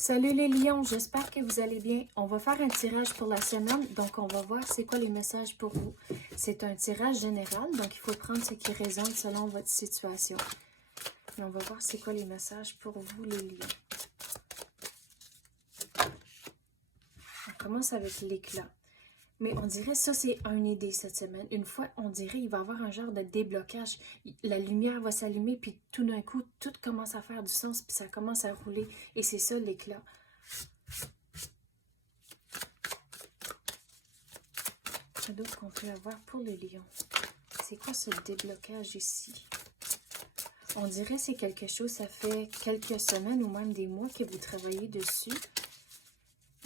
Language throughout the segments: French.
Salut les lions, j'espère que vous allez bien. On va faire un tirage pour la semaine, donc on va voir c'est quoi les messages pour vous. C'est un tirage général, donc il faut prendre ce qui résonne selon votre situation. Et on va voir c'est quoi les messages pour vous les lions. On commence avec l'éclat. Mais on dirait ça, c'est une idée cette semaine. Une fois, on dirait il va y avoir un genre de déblocage. La lumière va s'allumer, puis tout d'un coup, tout commence à faire du sens, puis ça commence à rouler. Et c'est ça l'éclat. D'autres qu'on peut avoir pour le lion. C'est quoi ce déblocage ici? On dirait que c'est quelque chose, ça fait quelques semaines ou même des mois que vous travaillez dessus.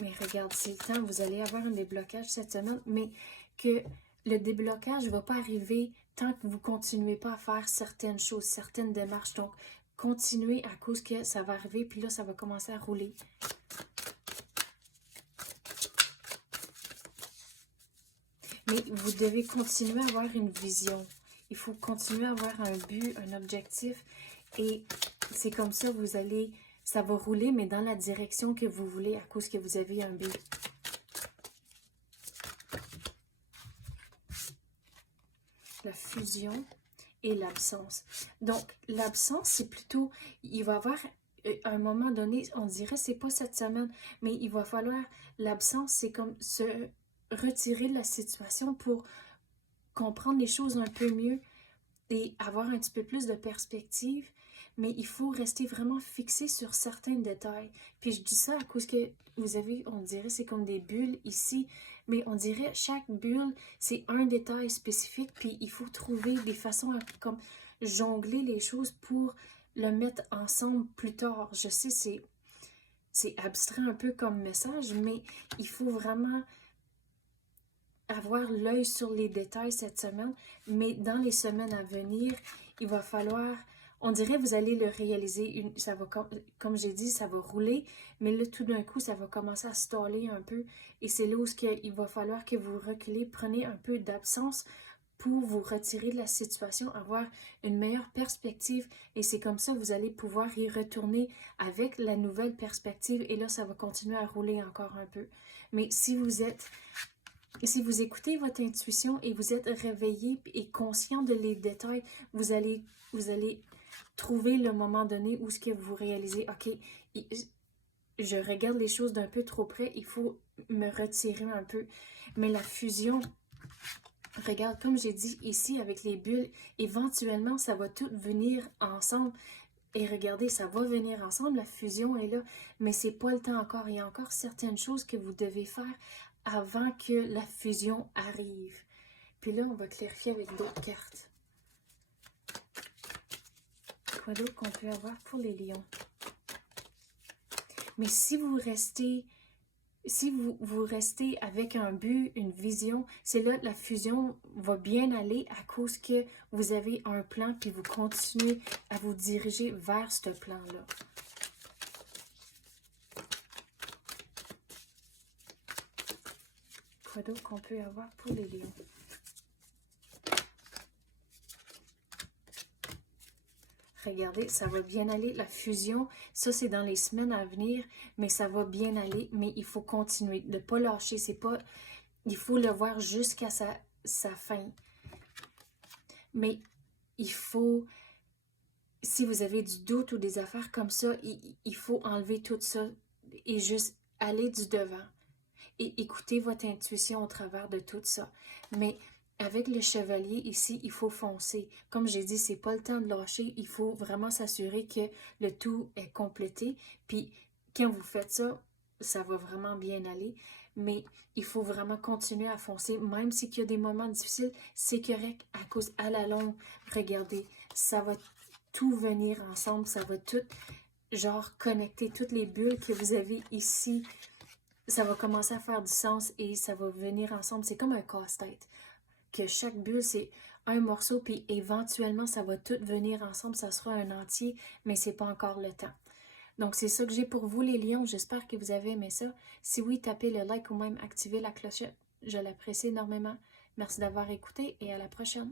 Mais regarde, c'est le temps, vous allez avoir un déblocage cette semaine, mais que le déblocage ne va pas arriver tant que vous ne continuez pas à faire certaines choses, certaines démarches. Donc, continuez à cause que ça va arriver, puis là, ça va commencer à rouler. Mais vous devez continuer à avoir une vision. Il faut continuer à avoir un but, un objectif. Et c'est comme ça, vous allez, ça va rouler, mais dans la direction que vous voulez à cause que vous avez un but. La fusion et l'absence. Donc, l'absence, c'est plutôt, il va y avoir un moment donné, on dirait, c'est pas cette semaine, mais il va falloir, l'absence, c'est comme se retirer de la situation pour comprendre les choses un peu mieux et avoir un petit peu plus de perspective, mais il faut rester vraiment fixé sur certains détails. Puis je dis ça à cause que vous avez, on dirait, c'est comme des bulles ici, mais on dirait chaque bulle, c'est un détail spécifique, puis il faut trouver des façons à comme jongler les choses pour le mettre ensemble plus tard. Je sais, c'est abstrait un peu comme message, mais il faut vraiment avoir l'œil sur les détails cette semaine, mais dans les semaines à venir, il va falloir, on dirait vous allez le réaliser, ça va comme j'ai dit, ça va rouler, mais là tout d'un coup, ça va commencer à staller un peu, et c'est là où il va falloir que vous reculez, prenez un peu d'absence pour vous retirer de la situation, avoir une meilleure perspective, et c'est comme ça que vous allez pouvoir y retourner avec la nouvelle perspective, et là ça va continuer à rouler encore un peu. Mais si vous écoutez votre intuition et vous êtes réveillé et conscient de les détails, vous allez trouver le moment donné où ce que vous réalisez, ok, je regarde les choses d'un peu trop près, il faut me retirer un peu. Mais la fusion, regarde, comme j'ai dit ici avec les bulles, éventuellement ça va tout venir ensemble. Et regardez, ça va venir ensemble, la fusion est là, mais c'est pas le temps encore. Il y a encore certaines choses que vous devez faire avant que la fusion arrive. Puis là, on va clarifier avec d'autres cartes. Quoi d'autre qu'on peut avoir pour les lions? Mais si vous restez avec un but, une vision, c'est là que la fusion va bien aller à cause que vous avez un plan puis vous continuez à vous diriger vers ce plan-là. Quoi d'autre qu'on peut avoir pour les lions? Regardez, ça va bien aller. La fusion, ça c'est dans les semaines à venir, mais ça va bien aller. Mais il faut continuer, de ne pas lâcher. C'est pas, il faut le voir jusqu'à sa fin. Mais il faut, si vous avez du doute ou des affaires comme ça, il faut enlever tout ça et juste aller du devant. Et écouter votre intuition au travers de tout ça. Mais avec le chevalier ici, il faut foncer. Comme j'ai dit, c'est pas le temps de lâcher. Il faut vraiment s'assurer que le tout est complété. Puis quand vous faites ça, ça va vraiment bien aller. Mais il faut vraiment continuer à foncer. Même s'il y a des moments difficiles, c'est correct à cause à la longue. Regardez, ça va tout venir ensemble. Ça va tout, genre, connecter toutes les bulles que vous avez ici. Ça va commencer à faire du sens et ça va venir ensemble. C'est comme un casse-tête. Que chaque bulle, c'est un morceau, puis éventuellement, ça va tout venir ensemble. Ça sera un entier, mais c'est pas encore le temps. Donc, c'est ça que j'ai pour vous, les lions. J'espère que vous avez aimé ça. Si oui, tapez le like ou même activez la clochette. Je l'apprécie énormément. Merci d'avoir écouté et à la prochaine.